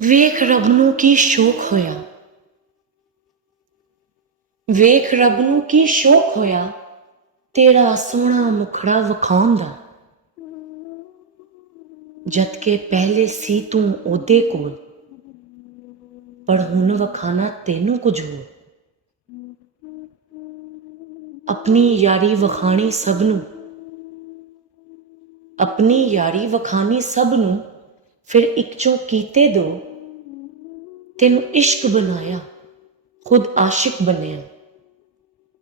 ਵੇਖ ਰੱਬ ਨੂੰ ਕੀ ਸ਼ੌਕ ਹੋਇਆ, ਵੇਖ ਰੱਬ ਨੂੰ ਕੀ ਸ਼ੌਕ ਹੋਇਆ, ਤੇਰਾ ਸੋਹਣਾ ਮੁਖੜਾ ਵਿਖਾਉਣ ਦਾ। ਜਦ ਕਿ ਪਹਿਲੇ ਸੀ ਤੂੰ ਉਹਦੇ ਕੋਲ, ਪਰ ਹੁਣ ਵਿਖਾਣਾ ਤੈਨੂੰ ਕੁਝ ਹੋਰ। ਆਪਣੀ ਯਾਰੀ ਵਿਖਾਣੀ ਸਭ ਨੂੰ, ਆਪਣੀ ਯਾਰੀ ਵਿਖਾਣੀ ਸਭ ਨੂੰ, ਫਿਰ ਇੱਕ ਚੋਂ ਕੀਤੇ ਦੋ। ਤੈਨੂੰ ਇਸ਼ਕ ਬਣਾਇਆ, ਖੁਦ ਆਸ਼ਿਕ ਬਣਿਆ,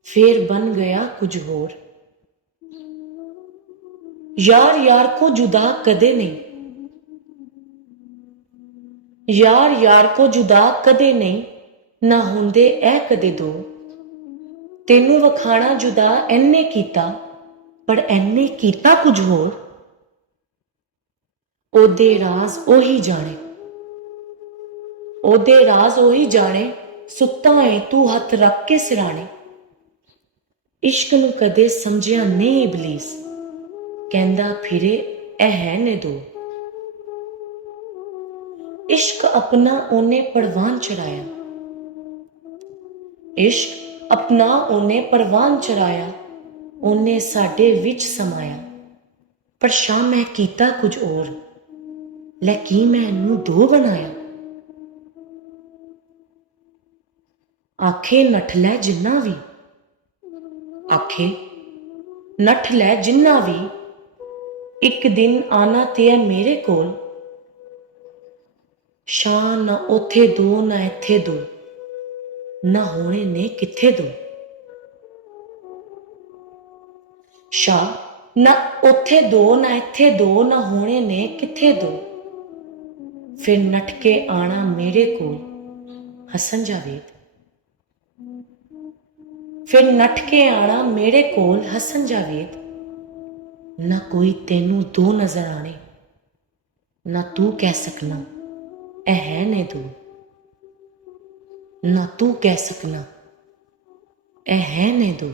ਫੇਰ ਬਣ ਗਿਆ ਕੁਝ ਹੋਰ। यार यार को जुदा कदे नहीं, यार यार को जुदा कदे नहीं, ना होंदे ऐ कदे दो। तेनू वखाना जुदा एने कीता, पर एने कीता कुछ होर। ओदे राज ओही जाने, ओदे राज ओही जाने, सुत्ता है तू हथ रख के सिराने। इश्क नू कदे समझिया नहीं इबलीस, कहंदा फिरे ऐ है ने दो। इश्क अपना ओने परवान चढ़ाया, इश्क अपना ओने परवान चढ़ाया, ओने साडे विच समाया। पर शाह मैं कीता कुछ और, लै की मैं इनू दो बनाया। आखे नठ लै जिन्ना भी, आखे नठ लै जिन्ना भी, एक दिन आना ते है मेरे कोल। शाह ना ओथे दो ना इत्थे दो, ना होने ने किथे दो। शाह ना ओथे दो ना इत्थे दो, ना होने ने किथे दो। फिर नठ के आना मेरे कोल, हसन जावेद। फिर नठ के आना मेरे कोल, हसन जावेद। ना कोई तेनू दो नजर आने, ना तू कह सकना ऐ है ने दो, ना तू कह सकना ऐ है ने दो।